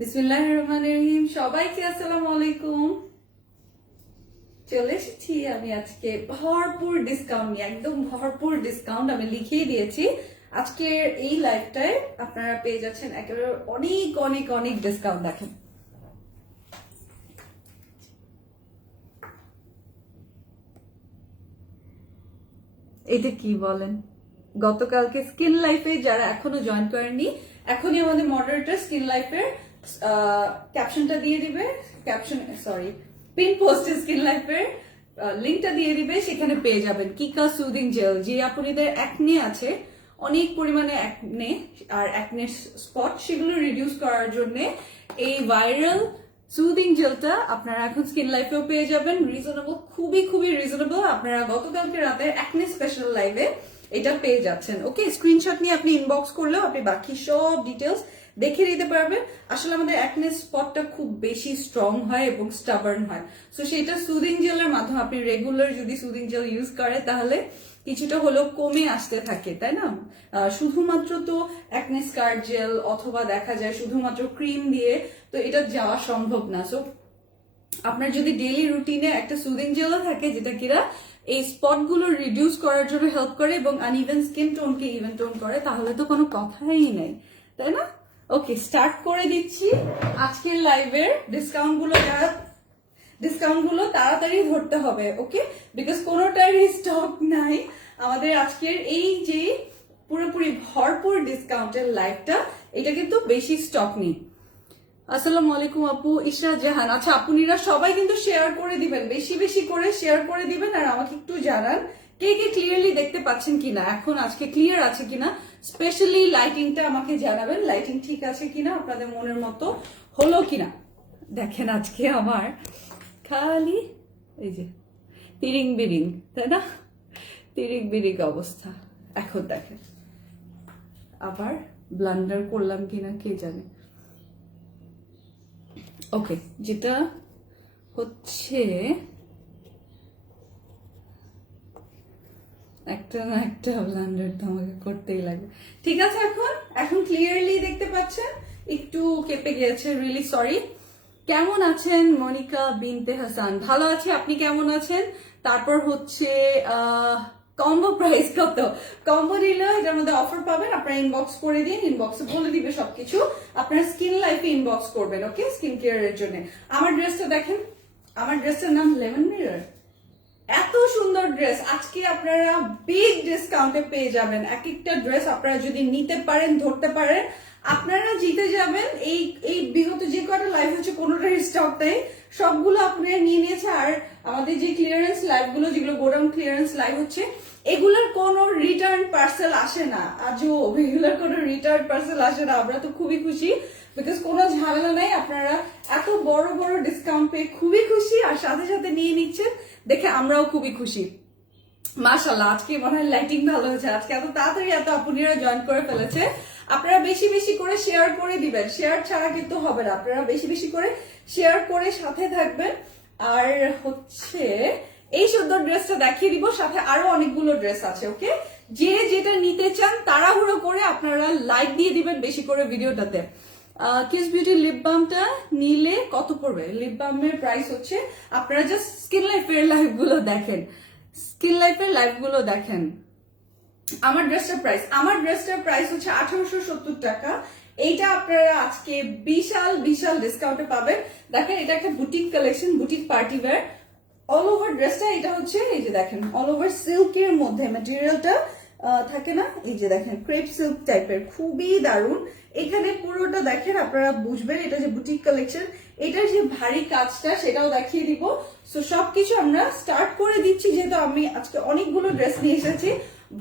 বিসমিল্লাহির রহমানির রহিম। সবাইকে আসসালামু আলাইকুম। চলে এসেছি আমি আজকে ভরপুর ডিসকাউন্ট নিয়ে, একদম ভরপুর ডিসকাউন্ট আমি লিখিয়ে দিয়েছি। আজকের এই লাইভটায় আপনারা পেয়ে যাচ্ছেন একেবারে অনেক অনেক অনেক ডিসকাউন্ট। দেখেন এটা কি বলেন, গতকালকে স্কিন লাইফে যারা এখনো জয়েন করেননি, এখনই আমাদের মডারেটর স্কিন লাইফের ক্যাপশনটা দিয়ে দিবে, পিন পোস্টে স্কিন লাইফের লিঙ্কটা দিয়ে দিবে, সেখানে পেয়ে যাবেন কিকা সুদিং জেল। যে আপনাদের অ্যাকনে আছে, অনেক পরিমাণে অ্যাকনে আর অ্যাকনে স্পট, সেগুলো রিডিউস করার জন্য এই ভাইরাল সুদিং জেলটা আপনারা এখন স্কিন লাইফেও পেয়ে যাবেন। রিজনেবল, খুবই খুবই রিজনেবল। আপনারা গতকালকে রাতে অ্যাকনে স্পেশাল লাইভে এটা পেয়ে যাচ্ছেন। ওকে, স্ক্রিনশট নিয়ে আপনি ইনবক্স করলেও আপনি বাকি সব ডিটেলস দেখে নিতে পারবেন। আসলে আমাদের অ্যাকনে স্পটটা খুব বেশি স্ট্রং হয় এবং স্টাবার্ন হয়, সো সেটা সুদিং জেলের মাধ্যমে আপনি রেগুলার যদি সুদিং জেল ইউজ করে তাহলে কিছুটা হলেও কমে আসতে থাকে, তাই না? শুধুমাত্র তো অ্যাকনে স্কার জেল অথবা দেখা যায় শুধুমাত্র ক্রিম দিয়ে তো এটা যাওয়া সম্ভব না। সো আপনার যদি ডেইলি রুটিনে একটা সুদিং জেলও থাকে যেটা কিনা এই স্পট গুলো রিডিউস করার জন্য হেল্প করে এবং আনইভেন স্কিন টোনকে ইভেন টোন করে, তাহলে তো কোনো কথাই নেই, তাই না? ওকে, স্টার্ট করে দিচ্ছি আজকের লাইভের ডিসকাউন্ট গুলো তাড়াতাড়ি ধরতে হবে। ওকে, বিকজ কোনোটারই স্টক নাই আমাদের আজকের এই যে পুরোপুরি ভরপুর ডিসকাউন্টের লাইভটা, এটা কিন্তু বেশি স্টক নেই। আসসালামু আলাইকুম আপু, ইশরাত জাহান। আচ্ছা, আপুনিরা সবাই কিন্তু শেয়ার করে দিবেন, বেশি বেশি করে শেয়ার করে দিবেন, আর আমাকে একটু জানান কে কে ক্লিয়ারলি দেখতে পাচ্ছেন কিনা, এখন আজকে ক্লিয়ার আছে কিনা। স্পেশালি লাইটিংটা আমাকে জানাবেন, লাইটিং ঠিক আছে কিনা, আপনাদের মনের মতো হলো কিনা। দেখেন আজকে আমার খালি এই যে তিরিং বিরিং, তাই না? তিরিং বিরিং অবস্থা। এখন দেখেন আবার ব্লান্ডার করলাম কিনা কে জানে। ওকে, যেটা হচ্ছে একটা না একটা ব্লান্ডার তো আমাকে করতেই লাগে। ঠিক আছে, এখন ক্লিয়ারলি দেখতে পাচ্ছেন। একটু কেঁপে গিয়েছে, রিয়েলি সরি। কেমন আছেন মনিকা বিনতে হাসান? ভালো আছি, আপনি কেমন আছেন? তারপর হচ্ছে কম্বো প্রাইস কত? কম্বো নিলে এটার মধ্যে অফার পাবেন, আপনারা ইনবক্স করে দিন, ইনবক্সে বলে দিবে সবকিছু। আপনারা স্কিন লাইফে ইনবক্স করবেন, ওকে, স্কিন কেয়ারের জন্য। আমার ড্রেসটা দেখেন, আমার ড্রেসটার নাম লেমন মিরর। এত সুন্দর ড্রেস আজকে আপনারা বিগ ডিসকাউন্টে পেয়ে যাবেন। এক একটা ড্রেস আপনারা যদি নিতে পারেন, ধরতে পারেন, আপনারা জিতে যাবেন। এই বিগত যে কটা লাইভ হচ্ছে কোনোটার স্টক নেই, সবগুলো আপনারা নিয়ে নিয়েছে। আর আমাদের যে ক্লিয়ারেন্স লাইভ গুলো, যেগুলো গোডাউন ক্লিয়ারেন্স লাইভ হচ্ছে, এগুলোর কোনো রিটার্ন পার্সেল আসে না। আজও এগুলোর কোনো রিটার্ন পার্সেল আসে না। আমরা তো খুবই খুশি, বিকজ কোনো ঝামেলা নাই। আপনারা এত বড় বড় ডিসকাউন্ট পেয়ে খুবই খুশি, আর সাথে সাথে নিয়ে নিচ্ছেন দেখে আমরাও খুবই খুশি। মাশাআল্লাহ, আজকে মনে হয় লাইটিং ভালো হয়েছে। আজকে এত তাড়াতাড়ি এত আপুনিরা জয়েন করে ফেলেছে। আপনারা বেশি বেশি করে শেয়ার করে দিবেন, শেয়ার ছাড়া কিন্তু হবে না। আপনারা বেশি বেশি করে শেয়ার করে সাথে থাকবেন। আর হচ্ছে এই সুন্দর ড্রেসটা দেখিয়ে দিব, সাথে আরো অনেকগুলো ড্রেস আছে। ওকে, যে যেটা নিতে চান তাড়াহুড়ো করে আপনারা লাইক দিয়ে দিবেন বেশি করে ভিডিওটাতে। কিস বিউটি লিপ বামটা নিলে কত পড়বে? লিপ বামের প্রাইস হচ্ছে, আপনারা জাস্ট স্কিন লাইফের লাইভ গুলো দেখেন, স্কিন লাইফের লাইভ গুলো দেখেন। আমার ড্রেসটার প্রাইস হচ্ছে 1870 টাকা। এইটা আপনারা আজকে বিশাল বিশাল ডিসকাউন্টে পাবেন। দেখেন, এটা একটা boutique collection, boutique party wear. All over ড্রেসটা এটা হচ্ছে, এই যে দেখেন, অল ওভার সিল্কের মধ্যে ম্যাটেরিয়ালটা থাকে না, এই যে দেখেন ক্রেপ সিল্ক টাইপের, খুবই দারুণ। এখানে পুরোটা দেখেন, আপনারা বুঝবেন এটা যে বুটিক কালেকশন। এটার যে ভারী কাজটা সেটাও দেখিয়ে দিব। সো সবকিছু আমরা স্টার্ট করে দিচ্ছি, যেহেতু আমি আজকে অনেকগুলো ড্রেস নিয়ে এসেছি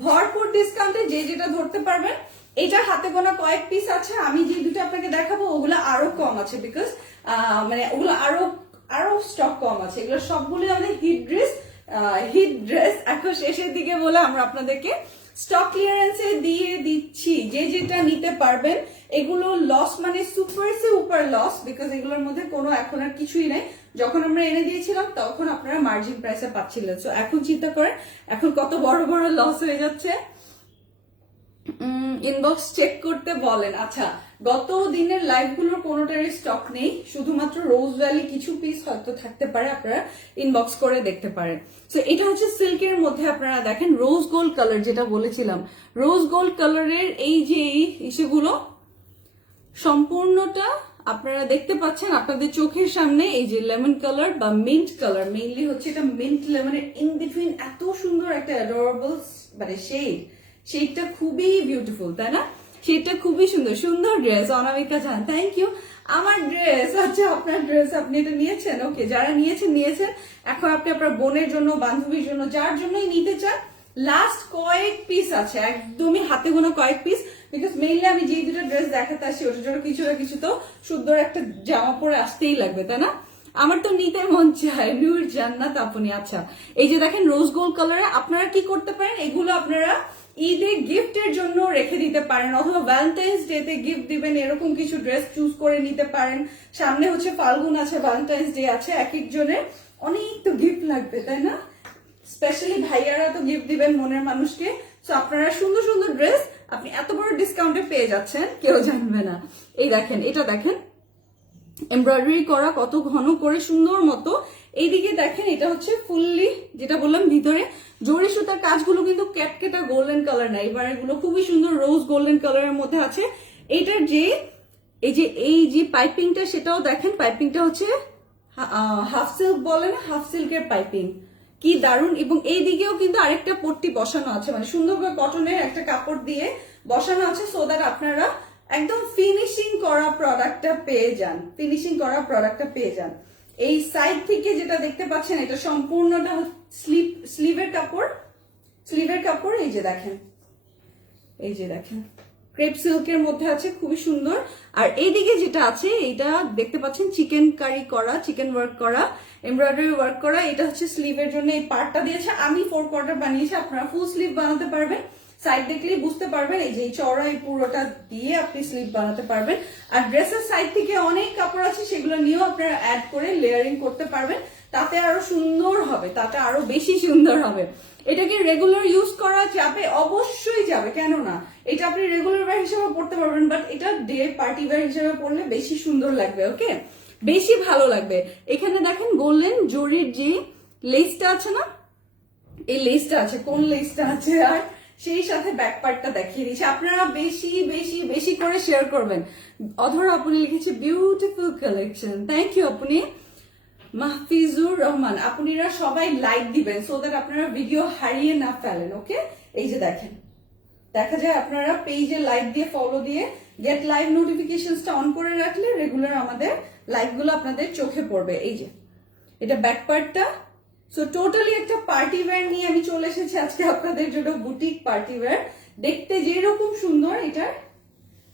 ভরপুর ডিসকাউন্টে। যে যেটা ধরতে পারবেন, এটার হাতে গোনা কয়েক পিস আছে। আমি যে দুটো আপনাকে দেখাবো ওগুলো আরো কম আছে, বিকজ মানে ওগুলো আরো স্টক কম আছে। এগুলো সবগুলো আমাদের হিট ড্রেস এখন শেষের দিকে বলে আমরা আপনাদেরকে স্টক ক্লিয়ারেন্সে দিয়ে দিচ্ছি। যে যেটা নিতে পারবেন, এগুলো লস মানে সুপার লস, বিকজ এগুলোর মধ্যে কোনো এখন আর কিছুই নাই। যখন আমরা এনে দিয়েছিলাম তখন আপনারা মার্জিন প্রাইসে পাচ্ছিলেন। সো এখন চিন্তা করেন এখন কত বড় বড় লস হয়ে যাচ্ছে। ইনবক্স চেক করতে বলেন। আচ্ছা, গত দিনের লাইভ গুলোর কোনোটারই স্টক নেই, শুধুমাত্র রোজ ভ্যালি কিছু পিস হয়তো থাকতে পারে, আপনারা ইনবক্স করে দেখতে পারেন। তো এটা হচ্ছে সিল্কের মধ্যে, আপনারা দেখেন রোজ গোল্ড কালার, যেটা বলেছিলাম রোজ গোল্ড কালারের এই যে ইস্যুগুলো সম্পূর্ণটা আপনারা দেখতে পাচ্ছেন আপনাদের চোখের সামনে। এই যে লেমন কালার বা মিন্ট কালার, মেইনলি হচ্ছে এটা মিন্ট লেমনের ইন বিটুইন এত সুন্দর একটা অ্যাডোরেবল মানে শেডটা খুবই বিউটিফুল, তাই না? শেডটা খুবই সুন্দর। সুন্দর ড্রেস অনামিকা জান, থ্যাংক ইউ। আমার ড্রেস, আচ্ছা আপনার ড্রেস আপনি এটা নিয়েছেন, ওকে, যারা নিয়েছেন। এখন আপনি আপনার বোনের জন্য, বান্ধবীর জন্য, যার জন্যই নিতে চান, লাস্ট কয়েক পিস আছে, একদমই হাতে গোনা কয়েক পিস। বিকজ মেইনলি আমি যে দুটো ড্রেস দেখাতে আসি ওটার জন্য কিছু না কিছু তো সুন্দর একটা জামা পরে আসতেই লাগবে, তাই না? আমার তো নিতে মন চায়। নূর জান্নাত আপনি, আচ্ছা এই যে দেখেন রোজ গোল্ড কালারে, আপনারা কি করতে পারেন, এগুলো আপনারা ঈদে গিফটের জন্য রেখে দিতে পারেন, অথবা ভ্যালেন্টাইন্স ডে তে গিফট দিবেন, এরকম কিছু ড্রেস চুজ করে নিতে পারেন। সামনে হচ্ছে ফাল্গুন আছে, ভ্যালেন্টাইন্স ডে আছে, এক একজনের অনেক তো গিফট লাগবে, তাই না? স্পেশালি ভাইয়ারা তো গিফট দিবেন মনের মানুষকে। তো আপনারা সুন্দর সুন্দর ড্রেস আপনি এত বড় ডিসকাউন্টে পেয়ে যাচ্ছেন, কেউ জানবে না। এই দেখেন, এটা দেখেন এমব্রয়ডারি করা কত ঘন করে সুন্দর মতো। এইদিকে দেখেন এটা হচ্ছে ফুললি, যেটা বললাম ভিতরে জরি সুতার কাজগুলো কিন্তু ক্যাটকেটা গোল্ডেন কালার না, এবার এগুলো খুবই সুন্দর রোজ গোল্ডেন কালারের মধ্যে আছে। এইটার যে এই যে পাইপিংটা, সেটাও দেখেন, পাইপিংটা হচ্ছে হাফ সিল্ক বলে না, হাফ সিল্কের পাইপিং, কি দারুণ। এবং এই দিকেও কিন্তু আরেকটা পট্টি বসানো আছে, মানে সুন্দরভাবে কটনের একটা কাপড় দিয়ে বসানো আছে, সো দ্যাট আপনারা একদম ফিনিশিং করা প্রোডাক্টটা পেয়ে যান। এই সাইড থেকে যেটা দেখতে পাচ্ছেন, এটা সম্পূর্ণটা স্লিভের কাপড়। এই যে দেখেন ক্রেপ সিল্কের মধ্যে আছে, খুবই সুন্দর। আর এইদিকে যেটা আছে, এইটা দেখতে পাচ্ছেন চিকেন কারি করা, চিকেন ওয়ার্ক করা, এমব্রয়ডারি ওয়ার্ক করা। এটা হচ্ছে স্লিভের জন্য এই পার্টটা দিয়েছে, আমি 4 কোয়ার্টার বানিয়েছি, আপনারা ফুল স্লিভ বানাতে পারবেন। সাইড দেখলেই বুঝতে পারবেন, এই যে চওড়া এই পুরোটা দিয়ে আপনি স্লিভ বানাতে পারবেন। আর ড্রেসের সাইড থেকে অনেক কাপড় আছে, সেগুলো নিয়েও আপনারা অ্যাড করে লেয়ারিং করতে পারবেন, তাতে আরো সুন্দর হবে, তাতে আরো বেশি সুন্দর হবে। এটাকে রেগুলার ইউজ করা যাবে, অবশ্যই যাবে, কেন না? এটা আপনি রেগুলার ওয়্যার হিসেবে পড়তে পারবেন, বাট এটা ডে পার্টি ওয়্যার হিসেবে পড়লে বেশি সুন্দর লাগবে, ওকে, বেশি ভালো লাগবে। এখানে দেখেন গোল্ডেন জরির যে লেসটা আছে না, এই লেসটা আছে, কোন লেসটা আছে, আর সেই সাথে ব্যাক পার্টটা দেখিয়ে দিয়েছি। আপনারা বেশি বেশি বেশি করে শেয়ার করবেন। অধরা আপনি লিখেছে বিউটিফুল কালেকশন, থ্যাংক ইউ আপনি। মাহফিজুর রহমান, আপনারা সবাই লাইক দিবেন, সো দ্যাট আপনারা ভিডিও হারিয়ে না ফেলেন, ওকে। এই যে দেখেন, দেখা যায় আপনারা পেজে লাইক দিয়ে, ফলো দিয়ে, গেট লাইভ নোটিফিকেশনসটা অন করে রাখলে রেগুলার আমাদের লাইভগুলো আপনাদের চোখে পড়বে। এই যে এটা ব্যাক পার্টটা। সো টোটালি একটা পার্টি ওয়্যার নিয়ে আমি চলে এসেছি আজকে আপনাদের জন্য, বুটিক পার্টি ওয়্যার। দেখতে যেরকম সুন্দর, এটার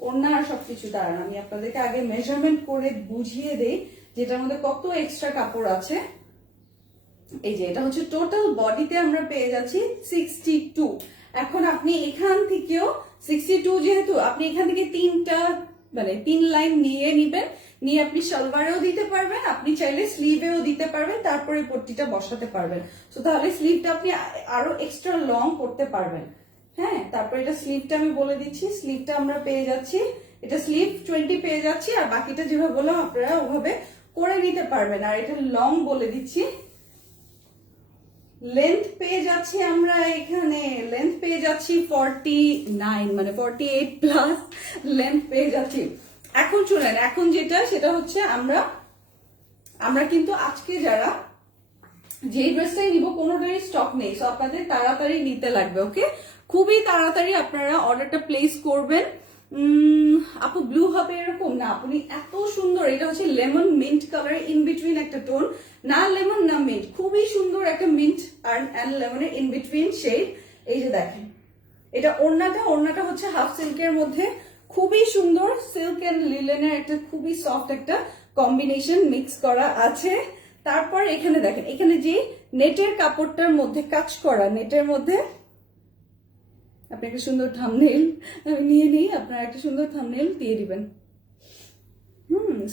ওড়না আর সবকিছু। দাঁড়ান আমি আপনাদেরকে আগে মেজারমেন্ট করে বুঝিয়ে দেই যেটার মধ্যে কত এক্সট্রা কাপড় আছে। এই যে এটা হচ্ছে টোটাল বডিতে আমরা পেয়ে যাচ্ছি 62। এখন আপনি এখান থেকেও 62, যেহেতু আপনি এখান থেকে 3 লাইন নিয়ে নিবেন, নিয়ে আপনি সালোয়ারেও দিতে পারবেন, আপনি চাইলে স্লিভেও দিতে পারবেন, তারপরে পট্টিটা বসাতে পারবেন। তো তাহলে স্লিভটা আপনি আরো এক্সট্রা লং করতে পারবেন। হ্যাঁ, তারপরে এটা স্লিভটা আমি বলে দিচ্ছি, স্লিভটা আমরা পেয়ে যাচ্ছি, এটা স্লিভ 20 পেয়ে যাচ্ছি, আর বাকিটা যেভাবে বললাম আপনারা ওভাবে করে নিতে পারবেন। আর এটা লং বলে দিচ্ছি, লেন্থ পেয়ে যাচ্ছি আমরা এখানে, লেন্থ পেয়ে যাচ্ছি 49, মানে 48 প্লাস লেন্থ পেয়ে যাচ্ছি। এখন শুনেন, এখন সেটা হচ্ছে আমরা কিন্তু আজকে যারা যে ড্রেসটাই নিব কোনোটারই স্টক নেই, সো আপনাদের তাড়াতাড়ি নিতে লাগবে, ওকে, খুবই তাড়াতাড়ি আপনারা অর্ডারটা প্লেস করবেন। আপু ব্লু হবে এরকম না, আপনি এত সুন্দর, এটা হচ্ছে lemon mint colour, in between একটা টোন, না লেমন না মিন্ট, খুবই সুন্দর একটা মিন্ট আর লেমনের ইন বিটুইন শেড। এই যে দেখেন, এটা ওড়নাটা হচ্ছে হাফ সিল্কের মধ্যে, খুবই সুন্দর, সিল্ক এন্ড লিলেনের একটা খুবই সফট একটা কম্বিনেশন মিক্স করা আছে। তারপর এখানে দেখেন, এখানে যে নেটের কাপড়টার মধ্যে কাজ করা, নেটের মধ্যে আপনি একটা সুন্দর থাম্বনেইল আমি নিয়ে নিই, আপনারা একটা সুন্দর থাম্বনেইল দিয়ে দিবেন,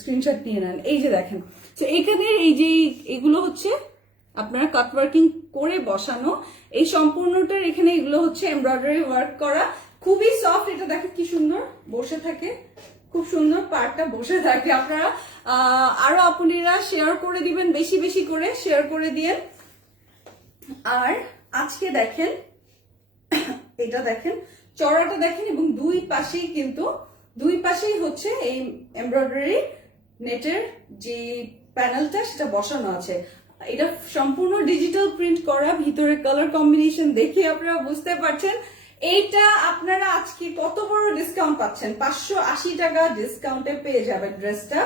স্ক্রিনশট নিয়ে নেন। এই যে দেখেন, এখানে এই যে এগুলো হচ্ছে আপনারা কাট ওয়ার্কিং করে বসানো, এই সম্পূর্ণটার এখানে এগুলো হচ্ছে এমব্রয়ডারি ওয়ার্ক করা, খুবই সফট, এটা দেখো কি সুন্দর বসে থাকে, খুব সুন্দর পার্টটা বসে থাকে। আপনারা আরো আপুনিরা শেয়ার করে দিবেন, বেশি বেশি করে শেয়ার করে দিয়েন। আর আজকে দেখেন এটা দেখেন, চড়াটা দেখেন, এবং দুই পাশেই হচ্ছে এই এমব্রয়ডারি নেটের যে প্যানেলটা সেটা বসানো আছে। এটা সম্পূর্ণ ডিজিটাল প্রিন্ট করা, ভিতরে কালার কম্বিনেশন দেখে আপনারা বুঝতে পারছেন। এইটা আপনারা আজকে কত বড় ডিসকাউন্ট পাচ্ছেন, 580 টাকা ডিসকাউন্টে পেয়ে যাবেন ড্রেসটা।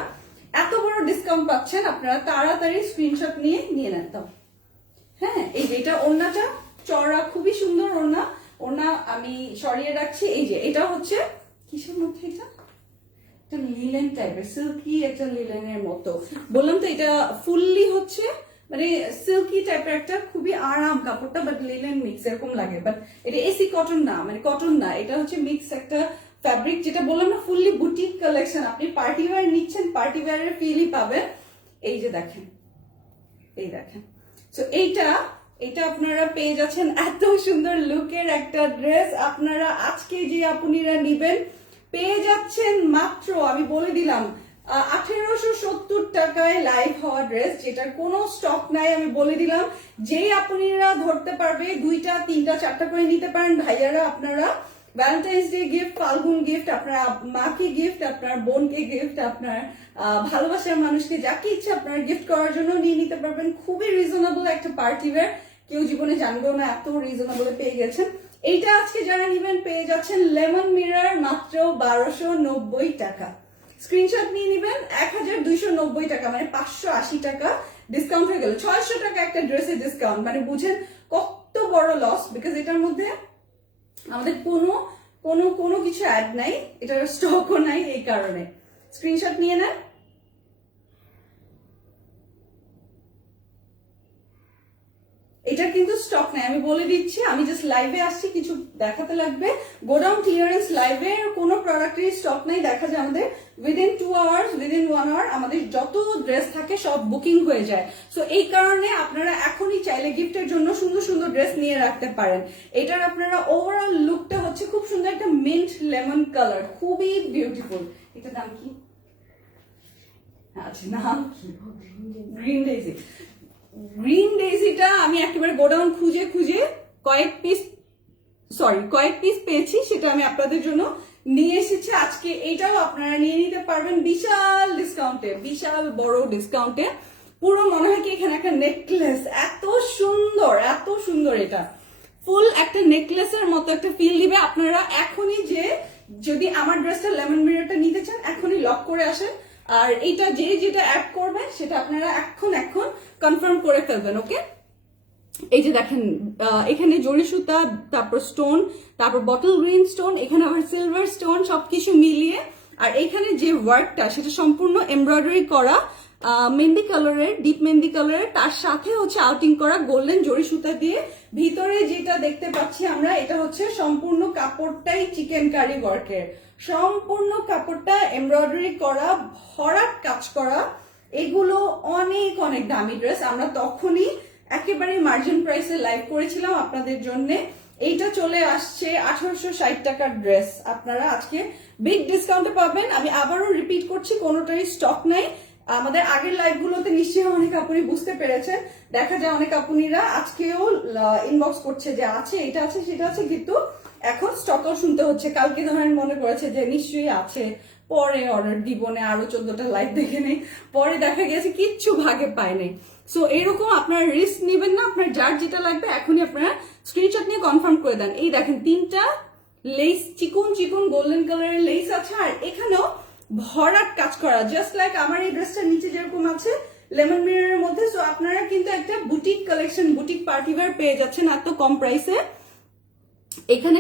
এত বড় ডিসকাউন্ট পাচ্ছেন, আপনারা তাড়াতাড়ি স্ক্রিনশট নিয়ে নেন। তো হ্যাঁ, এই যে এটা ওড়নাটা চড়া, খুবই সুন্দর ওড়না। ওড়না আমি সরিয়ে রাখছি। এই যে এটা হচ্ছে কিসের মধ্যে, এটা লিলেন টাইপের, সিল্কি একটা লিলেনের মতো। বললাম তো এটা ফুললি হচ্ছে মানে সিল্কি টাইপের একটা, খুবই আরাম কাপড়টা, বাট লিলেন মিক্স এরকম লাগে। বাট এটা এসি কটন না, মানে কটন না, এটা হচ্ছে মিক্স একটা ফ্যাব্রিক, যেটা বললাম না ফুললি বুটিক কালেকশন। আপনি পার্টি ওয়্যার নিচ্ছেন, পার্টি ওয়্যারের ফিলই পাবেন। এই যে দেখেন, এই দেখেন। তো এটা আপনারা পেয়ে যাচ্ছেন, এত সুন্দর লুকের একটা ড্রেস আপনারা আজকে যে আপুনিরা নিবেন পেয়ে যাচ্ছেন মাত্র, আমি বলে দিলাম 1870 টাকায় লাইভ হওয়া ড্রেস, যেটার কোনো স্টক নাই। আমি বলে দিলাম যেই আপুনিরা ধরতে পারবে 2টা 3টা 4টা করে নিতে পারেন ভাইয়ারা। আপনারা ভ্যালেন্টাইন্স ডে গিফট, ফাল্গুন গিফট, আপনার মাকে গিফট, আপনার বোনকে গিফট, আপনার ভালোবাসার মানুষকে যাকে ইচ্ছে আপনার গিফট করার জন্য নিয়ে নিতে পারবেন। খুবই রিজনেবল একটা পার্টি ওয়্যার, কেউ জীবনে জানবেও না এত রিজনেবল পেয়ে গেছেন। এইটা আজকে যারা নিবেন পেয়ে যাচ্ছেন লেমন মিরর মাত্র 1290 টাকা। স্ক্রিনশট নিয়ে নিবেন, 1290 টাকা, মানে 580 টাকা ডিসকাউন্ট হয়ে গেল। 600 টাকা একটা ড্রেসের ডিসকাউন্ট, মানে বুঝেন কত বড় লস। বিকজ এটার মধ্যে আমাদের কোনো কিছু অ্যাড নাই, এটার স্টকও নাই, এই কারণে স্ক্রিনশট নিয়ে নেন। এটা কিন্তু স্টক নাই, আমি বলে দিচ্ছি। আমি জাস্ট লাইভে আসছি, কিছু দেখাতে লাগবে। গোডাউন ক্লিয়ারেন্স লাইভে কোনো প্রোডাক্টের স্টক নাই। দেখা যায় আমাদের উইদিন 2 আওয়ার্স, উইদিন 1 আওয়ার আমাদের যত ড্রেস থাকে সব বুকিং হয়ে যায়। সো এই কারণে আপনারা এখনই চাইলে গিফটের জন্য সুন্দর সুন্দর ড্রেস নিয়ে রাখতে পারেন। এটার আপনারা ওভারঅল লুকটা হচ্ছে খুব সুন্দর একটা মিন্ট লেমন কালার, খুবই বিউটিফুল। এটার দাম কি? আচ্ছা, নাম কি? Green daisy. গ্রিন ডেজিটা আমি একেবারে গোডাউন খুঁজে কয়েক পিস পেয়েছি, সেটা আমি আপনাদের জন্য নিয়ে এসেছি আজকে। এটাও আপনারা নিয়ে নিতে পারবেন বিশাল ডিসকাউন্টে, বিশাল বড় ডিসকাউন্টে। পুরো মনে হয় কি এখানে একটা নেকলেস, এত সুন্দর এটা ফুল একটা নেকলেসের মতো একটা ফিল দিবে। আপনারা এখনই যদি আমার ড্রেসটা লেমন মিররটা নিতে চান এখনই লক করে আসেন। আর এটা যেটা অ্যাড করবেন সেটা আপনারা এখন কনফার্ম করে ফেলবেন। ওকে, এই যে দেখেন এখানে জরি সুতা, তারপর স্টোন, তারপর বটল গ্রিন স্টোন, এখানে আবার সিলভার স্টোন, সবকিছু মিলিয়ে। আর এখানে যে ওয়ার্কটা সেটা সম্পূর্ণ এমব্রয়ডারি করা, মেহেন্দি কালারের, ডিপ মেহেন্দি কালারের, তার সাথে হচ্ছে আউটিং করা গোল্ডেন জরি সুতা দিয়ে। ভিতরে যেটা দেখতে পাচ্ছি আমরা, এটা হচ্ছে সম্পূর্ণ কাপড়টাই চিকেন কারি ওয়ার্কের, সম্পূর্ণ কাপড়টা এমব্রয়ডারি করা, ভরাট কাজ করা। এগুলো অনেক দামি ড্রেস। আমরা তখনই একেবারে মার্জিন প্রাইসে লাইভ করেছিলাম আপনাদের জন্য। এইটা চলে আসছে 1860 টাকার ড্রেস, আপনারা আজকে বিগ ডিসকাউন্টে পাবেন। আমি আবারও রিপিট করছি, কোনোটারই স্টক নাই। আমাদের আগের লাইভ গুলোতে নিশ্চয়ই অনেক আপুনি বুঝতে পেরেছেন। দেখা যায় অনেক আপুনিরা আজকেও ইনবক্স করছে যে আছে, এটা আছে, সেটা আছে, কিন্তু এখন স্টকও শুনতে হচ্ছে। কালকে ধরেন মনে করেছে যে নিশ্চয়ই আছে, পরে অর্ডার দিব না, আরো 14টা লাইভ দেখে নেই, পরে দেখা গেছে কিচ্ছু ভাগে পায় নাই। সো এরকম আপনারা রিস্ক নেবেন না, আপনার যার যেটা লাগবে এখনই আপনারা স্ক্রিনশট নিয়ে কনফার্ম করে দেন। এই দেখেন 3টা লেস, চিকন গোল্ডেন কালারের লেস আছে, আর এখানেও ভরাট কাজ করা, জাস্ট লাইক আমার এই ড্রেসটা নিচে যেরকম আছে লেমন মিররের মধ্যে। সো আপনারা কিন্তু একটা boutique collection, boutique party wear পেয়ে যাচ্ছেন এত কম প্রাইসে। এখানে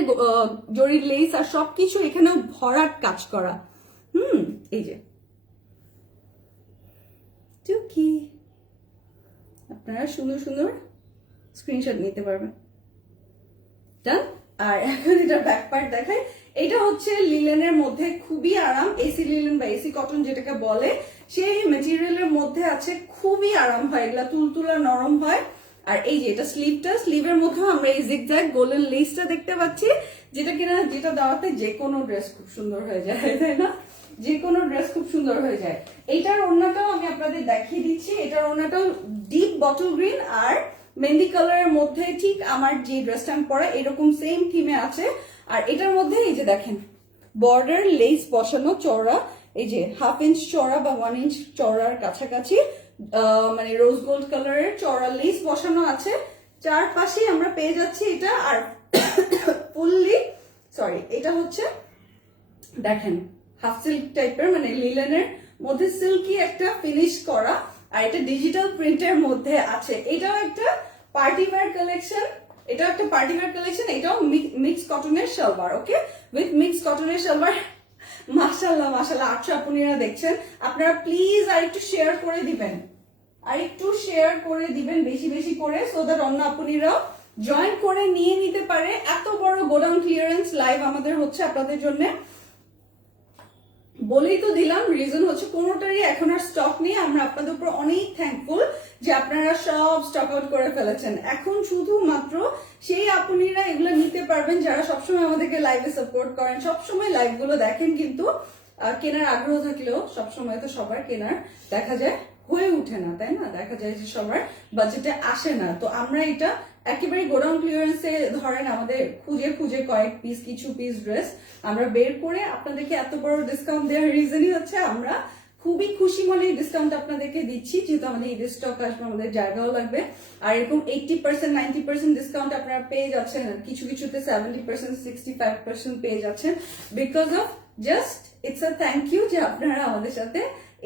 জরির লেস আর সবকিছু এখানেও ভরাট কাজ করা। এই যে কি আপনারা সুন্দর স্ক্রিনশট নিতে পারবেন। ডান। আর এখন এটা ব্যাক পার্ট দেখাই। এটা হচ্ছে লিলেনের মধ্যে, খুবই আরাম, এসি লিলেন বা এসি কটন যেটাকে বলে, সেই মেটেরিয়ালের মধ্যে আছে, খুবই আরাম হয়, এগুলা তুলতুলা নরম হয়। আর এই যে এটা স্লিভের মধ্যে আমরা এই জিগজ্যাগ গোল্ডেন লেসটা দেখতে পাচ্ছি, যেটা কিনা যেটা দেওয়াতে যে কোনো ড্রেস খুব সুন্দর হয়ে যায়, তাই না? যে কোনো ড্রেস খুব সুন্দর হয়ে যায়। এইটার ওড়নাটাও আমি আপনাদের দেখিয়ে দিচ্ছি। এটার ওড়নাটাও ডিপ বটল গ্রিন আর মেহেন্দি কালারের মধ্যে, ঠিক আমার যে ড্রেসটা আমি পরা এরকম সেম থিমে আছে। আর এটার মধ্যে এই যে দেখেন বর্ডার লেস বসানো চওড়া, এই যে 1/2 ইঞ্চ চওড়া বা 1 ইঞ্চ চওড়ার কাছাকাছি মানে রোজ গোল্ড কালারের চওড়া লেস বসানো আছে। চারপাশে আমরা পেয়ে যাচ্ছি এটা। আর ফুললি সরি, এটা হচ্ছে দেখেন হাফ সিল্ক টাইপের, মানে লিলেনের মধ্যে সিল্কি একটা ফিনিশ করা, আর এটা ডিজিটাল প্রিন্টের মধ্যে আছে। এটাও একটা পার্টি ওয়্যার কালেকশন, এটাও একটা পার্টি ওয়্যার কালেকশন। এটাও মিক্স কটনের সালোয়ার, ওকে, উইথ মিক্স কটনের সালোয়ার। মাশাআল্লাহ মাশাআল্লাহ, 800 আপুনিরা দেখছেন, আপনারা প্লিজ আর একটু শেয়ার করে দিবেন, আর একটু শেয়ার করে দিবেন বেশি বেশি করে, সো দ্যাট অন্য আপুনিরাও জয়েন করে নিয়ে নিতে পারে। এত বড় গোডাউন ক্লিয়ারেন্স লাইভ আমাদের হচ্ছে আপনাদের জন্য। বলেই তো দিলাম, রিজন হচ্ছে কোনোটারই এখন আর স্টক নেই। আমরা আপনাদের উপর অনেক থ্যাঙ্কফুল যে আপনারা সব স্টক আউট করে ফেলেছেন। এখন শুধুমাত্র সেই আপুনিরা এগুলো নিতে পারবেন যারা সবসময় আমাদেরকে লাইভে সাপোর্ট করেন, সবসময় লাইভ গুলো দেখেন, কিন্তু কেনার আগ্রহ থাকলেও সবসময় তো সবার কেনার দেখা যায় হয়ে উঠে না, তাই না? দেখা যায় যে সবার বাজেটে আসে না। তো আমরা এটা একেবারে গোডাউন ক্লিয়ারেন্সে ধরেন আমাদের খুঁজে খুঁজে কয়েক পিস কিছু পিস ড্রেস আমরা বের করে আপনাদেরকে এত বড় ডিসকাউন্ট দেওয়ার রিজনই হচ্ছে আমরা খুবই খুশি মনে এই ডিসকাউন্ট আপনাদেরকে দিচ্ছি, যেহেতু আমাদের ঈদের স্টক আসবে, আমাদের জায়গাও লাগবে। আর এরকম 80% 90% ডিসকাউন্ট আপনারা পেয়ে যাচ্ছেন, কিছু কিছুতে 70% 65% পেয়ে যাচ্ছেন, because of just it's a thank you যে আপনারা আমাদের সাথে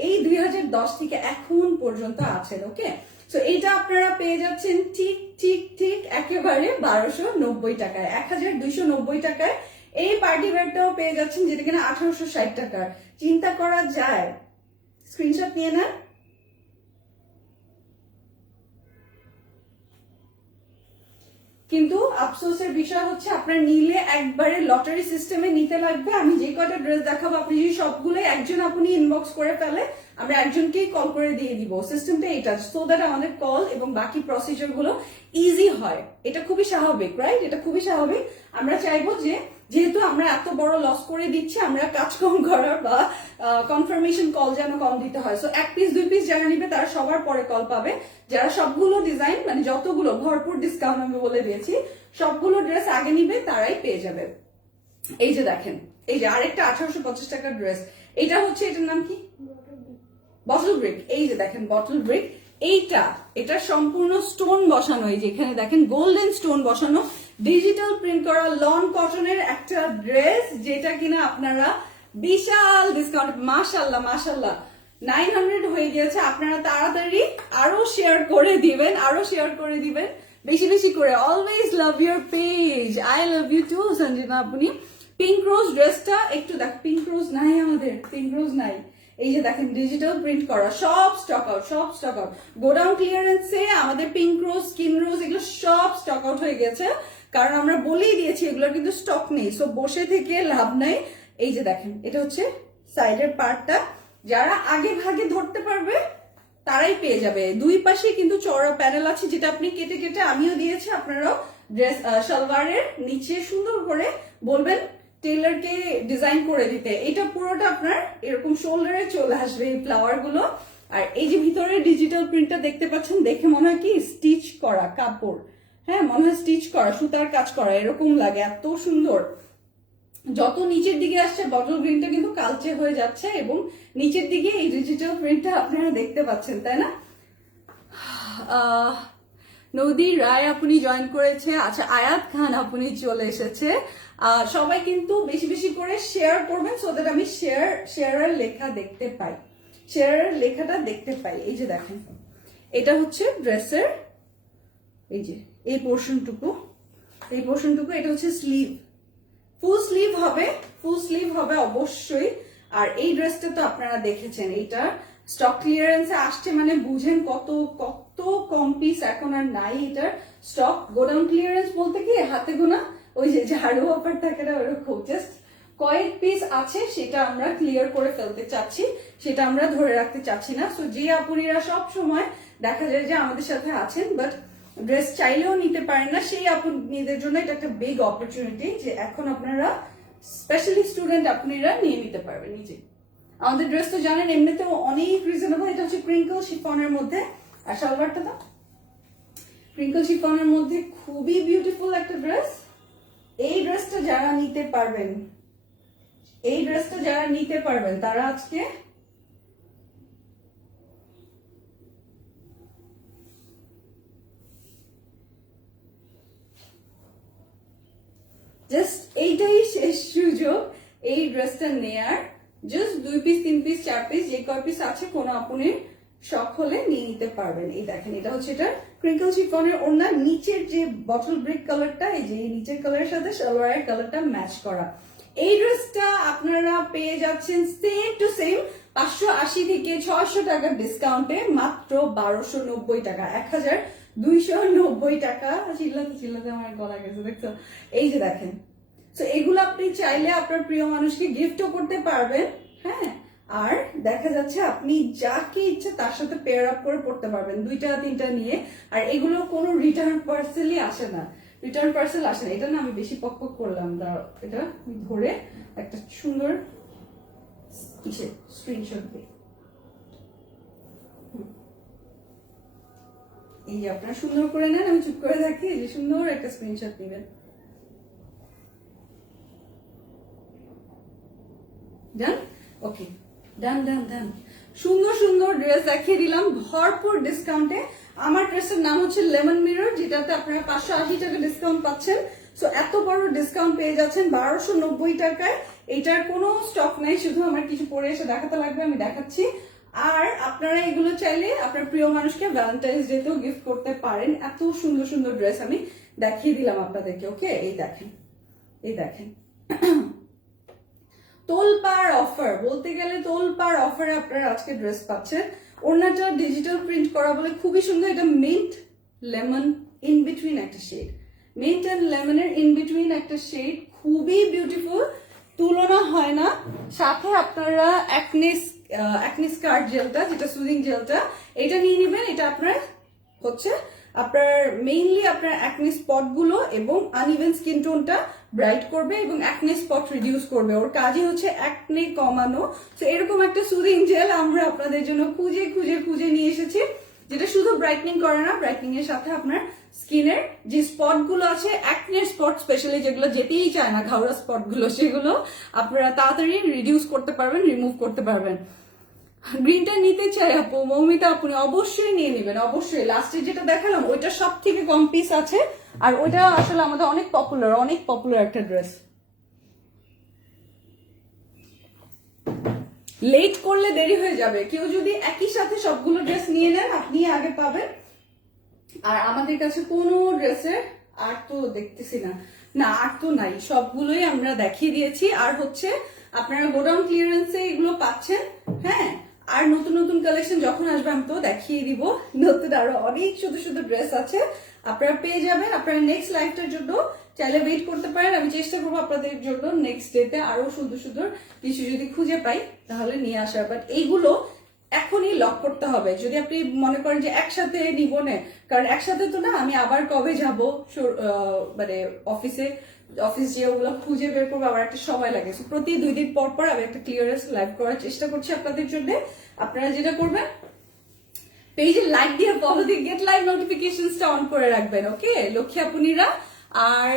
এই 2010 থেকে এখন পর্যন্ত আছেন, ওকে। সো এইটা আপনারা পেয়ে যাচ্ছেন ঠিক ঠিক ঠিক একেবারে 1290 টাকায়, 1290 টাকায়। এই পার্টি ওয়্যারটাও পেয়ে যাচ্ছেন যেটা কিনা 1860 টাকার। চিন্তা করা যায়, স্ক্রিনশট নিয়ে নেন। কিন্তু আফসোসের বিষয় হচ্ছে আপনার নিলে একবারে লটারি সিস্টেমে নিতে লাগবে। আমি যে কয়টা ড্রেস দেখাবো আপনি যদি সবগুলো একজন আপনি ইনবক্স করে ফেলে, আমরা একজনকেই কল করে দিয়ে দিব। সিস্টেমটা এটা, সো দ্যাট আমাদের কল এবং বাকি প্রসিজার গুলো ইজি হয়। এটা খুবই স্বাভাবিক, রাইট? এটা খুবই স্বাভাবিক। আমরা চাইবো যে যেহেতু আমরা এত বড় লস করে দিচ্ছি, আমরা কাজ কম করার বা কনফার্মেশন কল যেন কম দিতে হয়। সো 1 পিস 2 পিস যারা নিবে তারা সবার পরে কল পাবে। যারা সবগুলো ডিজাইন মানে যতগুলো ভরপুর ডিসকাউন্ট আমি বলে দিয়েছি সবগুলো ড্রেস আগে নিবে তারাই পেয়ে যাবে। এই যে দেখেন, এই যে আরেকটা 1850 টাকার ড্রেস, এটা হচ্ছে, এটার নাম কি? Bottle brick. এই যে দেখেন বটল ব্রিক, এটা সম্পূর্ণ স্টোন বসানো, এই যে এখানে দেখেন গোল্ডেন স্টোন বসানো, ডিজিটাল প্রিন্ট করা লন কটনের একটা ড্রেস, যেটা কিনা আপনারা বিশাল ডিসকাউন্ট, মাশাআল্লাহ মাশাআল্লাহ 900 হয়ে গিয়েছে। আপনারা তাড়াতাড়ি আরো শেয়ার করে দিবেন, আরো শেয়ার করে দিবেন বেশি বেশি করে। Always love your page, I love you too Sanjina. আপনি পিঙ্ক রোজ ড্রেসটা একটু দেখ, পিঙ্ক রোজ নাই আমাদের, পিঙ্ক রোজ নাই। এই যে দেখেন ডিজিটাল প্রিন্ট করা, সব স্টক আউট, সব স্টক আউট। গোডাউন ক্লিয়ারেন্সে আমাদের পিঙ্ক রোজ, স্কিন রোজ এগুলো সব স্টক আউট হয়ে গেছে, কারণ আমরা বলেই দিয়েছি এগুলোর কিন্তু স্টক নেই। সো বসে থেকে লাভ নাই। এই যে দেখেন এটা হচ্ছে সাইডের পার্টটা, যারা আগে ভাগে ধরতে পারবে তারাই পেয়ে যাবে। দুই পাশে কিন্তু চওড়া প্যানেল আছে, যেটা আপনি কেটে কেটে আমিও দিয়েছি, আপনারাও ড্রেস সালোয়ারের নিচে সুন্দর করে বলবেন টেইলারকে ডিজাইন করে দিতে। এটা পুরোটা আপনার এরকম শোল্ডারে চলে আসবে এই ফ্লাওয়ার গুলো। আর এই যে ভিতরে ডিজিটাল প্রিন্টটা দেখতে পাচ্ছেন, দেখে মনে হয় কি স্টিচ করা কাপড়, হ্যাঁ মনে হয় স্টিচ করা, সুতার কাজ করা এরকম লাগে, এত সুন্দর। যত নিচের দিকে আসছে বটল গ্রিনটা কিন্তু কালচে হয়ে যাচ্ছে, এবং নিচের দিকে এই ডিজিটাল প্রিন্টটা আপনারা দেখতে পাচ্ছেন, তাই না? নদী রায় আপনি জয়েন করেছে, আচ্ছা আয়াত খান আপনি চলে এসেছে। সবাই কিন্তু বেশি বেশি করে শেয়ার করবেন, সো দ্যাট আমি শেয়ারের লেখা দেখতে পাই, শেয়ারের লেখাটা দেখতে পাই। এই যে দেখেন এটা হচ্ছে ড্রেসের এই যে এই পোর্শনটুকু, এটা হচ্ছে স্লিভ, ফুল স্লিভ হবে, ফুল স্লিভ হবে অবশ্যই। আর এই ড্রেসটা তো আপনারা দেখেছেন, এইটা স্টক ক্লিয়ারেন্সে আসছে মানে বুঝেন কত কত কম পিস এখন আর নাই এটার স্টক। গোডাউন ক্লিয়ারেন্স বলতে কি হাতে গোনা ওই যে ঝাড়ু অফার থাকে না ওরকম, জাস্ট কয়েক পিস আছে, সেটা আমরা ক্লিয়ার করে ফেলতে চাচ্ছি, সেটা আমরা ধরে রাখতে চাচ্ছি না। সো যে আপুরিরা সব সময় দেখা যায় যে আমাদের সাথে আছেন বাট ড্রেস চাইলেও নিতে পারেন না, সেই আপনাদের জন্য এটা একটা বিগ অপরচুনিটি যে এখন আপনারা স্পেশালি স্টুডেন্ট আপনারা নিয়ে নিতে পারবেন নিজে। আমাদের ড্রেস তো জানেন এমনিতেও অনেক রিজনেবল। এটা হচ্ছে ক্রিঙ্কল শিফনের মধ্যে, আর সালোয়ারটা তো ক্রিঙ্কল শিফনের মধ্যে খুবই বিউটিফুল একটা ড্রেস। এই ড্রেসটা যারা নিতে পারবেন, তারা আজকে জাস্ট এইটাই শেষ সুযোগ এই ড্রেসটা নেয়ার। জাস্ট 2 পিস 3 পিস 4 পিস যে কয় পিস আছে কোনো আপনি শখ হলে নিয়ে নিতে পারবেন। এই দেখেন এটা হচ্ছে এটা ক্রিঙ্কল শিফনের ওড়না, নিচের যে বটল ব্রিক কালারটা, এই যে নিচের কালারের সাথে সালোয়ারের কালারটা ম্যাচ করা। এই ড্রেসটা আপনারা পেয়ে যাচ্ছেন সেম টু সেম 580 থেকে 600 টাকার ডিসকাউন্টে মাত্র 1290 টাকা, 1290 টাকা। চিল্লাতে আমার গলা গেছে দেখছো। এই যে দেখেন, তো এগুলো আপনি চাইলে আপনার প্রিয় মানুষকে গিফটও করতে পারবেন। হ্যাঁ, আর দেখা যাচ্ছে আপনি যাকে ইচ্ছে তার সাথে পেয়ার আপ করে পড়তে পারবেন 2টা 3টা নিয়ে। আর এগুলো কোনো রিটার্ন পার্সেলই আসে না, এটা না আমি বেশি পক করলাম, এটা ধরে একটা সুন্দর স্ক্রিনশট দিই। এই যে আপনারা সুন্দর করে নেন, আমি চুপ করে থাকি, এই যে সুন্দর একটা স্ক্রিনশট নেবেন। ডান, ওকে, ডান। সুন্দর সুন্দর ড্রেস দেখিয়ে দিলাম ভরপুর ডিসকাউন্টে। আমার ড্রেসের নাম হচ্ছে লেমন মিরর, যেটাতে আপনারা 580 টাকা ডিসকাউন্ট পাচ্ছেন। সো এত বড় ডিসকাউন্ট পেয়ে যাচ্ছেন 1290 টাকায়। এটার কোনো স্টক নাই, শুধু আমার কিছু পরে এসে দেখাতে লাগবে, আমি দেখাচ্ছি। আর আপনারা এগুলো চাইলে আপনার প্রিয় মানুষকে ভ্যালেন্টাইন্স ডেতেও গিফট করতে পারেন। এত সুন্দর সুন্দর ড্রেস আমি দেখিয়ে দিলাম আপনাদেরকে। ওকে, এই দেখেন তোলপাড় অফার, বলতে গেলে তোলপাড় অফারে আপনারা আজকে ড্রেস পাচ্ছেন। ওড়নাটা ডিজিটাল প্রিন্ট করা বলে খুবই সুন্দর। এটা মিন্ট লেমন ইন বিটুইন একটা শেড, মিন্ট এন্ড লেমনের ইন বিটুইন একটা শেড, খুবই বিউটিফুল, তুলনা হয় না। সাথে আপনারা অ্যাকনে স্কার্ট জেলটা, যেটা সুদিং জেলটা, এটা নিয়ে নেবেন। এটা আপনার হচ্ছে আপনার মেইনলি আপনার অ্যাকনে স্পট গুলো এবং আনইভেন স্কিন টোনটা ব্রাইট করবে এবং অ্যাকনে স্পট রিডিউস করবে। ওর কাজই হচ্ছে অ্যাকনে কমানো। তো এরকম একটা সুদিং জেল আমরা আপনাদের জন্য খুঁজে নিয়ে এসেছি, যেটা শুধু ব্রাইটনিং করে না, ব্রাইটনিং এর সাথে আপনার স্কিনের যে স্পট গুলো আছে, অ্যাকনে স্পট স্পেশালি যেগুলো যেতেই চায় না, ঘাওড়া স্পট গুলো, সেগুলো আপনারা তাড়াতাড়ি রিডিউস করতে পারবেন, রিমুভ করতে পারবেন। গ্রিনটা নিতে চাই আপু, মৌমিতা আপনি অবশ্যই নিয়ে নেবেন, অবশ্যই। লাস্টে যেটা দেখালাম ওইটা সব থেকে কম পিস আছে, আর ওইটা আসলে আমাদের অনেক পপুলার একটা ড্রেস। লেট করলে দেরি হয়ে যাবে। কেউ যদি একই সাথে সবগুলো ড্রেস নিয়ে নেন, আপনি আগে পাবেন। আর আমাদের কাছে কোনো ড্রেসের আর তো দেখতেছি না আর তো নাই, সবগুলোই আমরা দেখিয়ে দিয়েছি। আর হচ্ছে আপনারা গোডাউন ক্লিয়ারেন্সে এগুলো পাচ্ছেন। হ্যাঁ, আর নতুন কালেকশন যখন আসবে আমি তো দেখিয়ে দিব। নতুন আরো অনেক শুধু ড্রেস আছে, আপনারা পেয়ে যাবেন। আপনারা নেক্সট লাইভটার জন্য চাইলে ওয়েট করতে পারেন, আমি চেষ্টা করবো আপনাদের জন্য নেক্সট ডেতে আরো সুন্দর কিছু যদি খুঁজে পাই তাহলে নিয়ে আসার। বাট এইগুলো এখনই লক করতে হবে। যদি আপনি মনে করেন যে একসাথে নিব না, কারণ একসাথে তো না, আমি আবার কবে যাব মানে অফিস যে ওগুলো খুঁজে বের করবো, আবার একটা সময় লাগে। প্রতি 2 দিন পর আমি একটা ক্লিয়ারেন্স লাইভ করার চেষ্টা করছি আপনাদের জন্য। আপনারা যেটা করবেন, পেজে লাইক দিয়ে ফলো দিয়ে গেট লাইভ নোটিফিকেশনসটা অন করে রাখবেন। ওকে লক্ষ্মী আপুনিরা। আর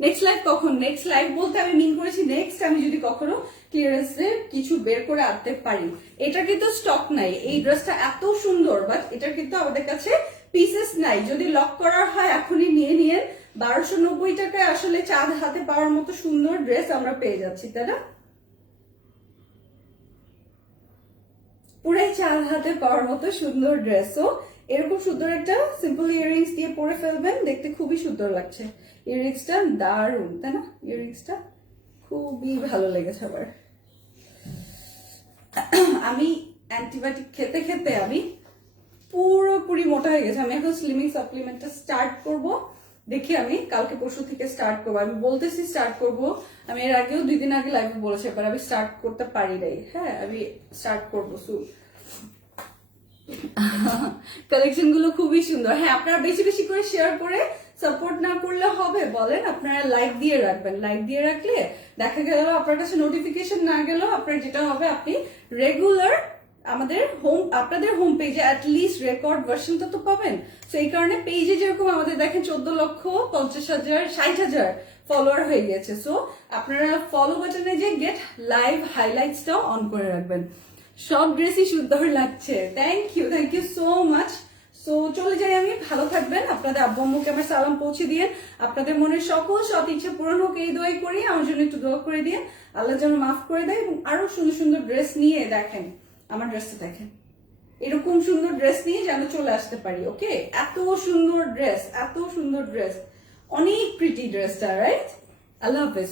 নেক্সট লাইভ কখন? নেক্সট লাইভ বলতে আমি মিন করেছি নেক্সট আমি যদি কখনো ক্লিয়ারেন্সে কিছু বের করে আনতে পারি। এটা কিন্তু স্টক নাই, এই ড্রেসটা এত সুন্দর, বাট এটা কিন্তু আমাদের কাছে পিসেস নাই। যদি লক করার হয় এখনই নিয়ে নিয়েন। 1290 টাকায় আসলে চাঁদ হাতে পাওয়ার মতো সুন্দর ড্রেস আমরা পেয়ে যাচ্ছি, তাই না? পুরো চাঁদ হাতে পাওয়ার মতো সুন্দর ড্রেসও এরকম সুন্দর একটা সিম্পল ইয়াররিংস দিয়ে পরে ফেলবেন, দেখতে খুবই সুন্দর লাগছে। ইয়াররিংসটা দারুণ, তাই না? ইয়াররিংসটা খুবই ভালো লেগেছে আমার। আমি অ্যান্টিবায়োটিক খেতে আমি পুরোপুরি মোটা হয়ে গেছে। আমি এখন স্লিমিং সাপ্লিমেন্টটা স্টার্ট করব, দেখি আমি কালকে পরশু থেকে স্টার্ট করবো। আমি বলতেছি স্টার্ট করব, আমি এর আগেও 2 দিন আগে লাইভে বলেছি, এবার আমি স্টার্ট করতে পারি নাই। হ্যাঁ, আমি স্টার্ট করবো। কালেকশন গুলো খুবই সুন্দর। হ্যাঁ, আপনারা বেশি বেশি করে শেয়ার করে সাপোর্ট না করলে হবে বলেন? আপনারা লাইক দিয়ে রাখবেন, লাইক দিয়ে রাখলে দেখা গেল আপনার কাছে নোটিফিকেশন না গেল, আপনার যেটা হবে আপনি রেগুলার আমাদের আপনাদের হোম পেজে অ্যাটলিস্ট রেকর্ড ভার্সনটা তো পাবেন। তো এই কারণে পেজে যেরকম আমাদের দেখেন 14,50,000 60,000 ফলোয়ার হয়ে গেছে। সো আপনারা ফলো বাটনে যে গেট লাইভ হাইলাইটসটাও অন করে রাখবেন। সব ড্রেসই সুন্দর লাগছে, thank you so much. So চলে যাই আমি, ভালো থাকবেন, আপনাদের আব্বু আম্মুকে আমার সালাম পৌঁছে দিয়ে, আপনাদের মনের সকল সৎ ইচ্ছে পূরণ হোক এই দোয়াই করি। আমার জন্য একটু দোয়া করে দিয়ে, আল্লাহ যেন মাফ করে দেয় এবং আরো সুন্দর সুন্দর ড্রেস নিয়ে দেখেন, আমার ড্রেসটা দেখেন, এরকম সুন্দর ড্রেস নিয়ে যেন চলে আসতে পারি। ওকে, এত সুন্দর ড্রেস, এত সুন্দর ড্রেস, অনেক প্রিটি ড্রেসটা, রাইট? আল্লাহ হাফেজ।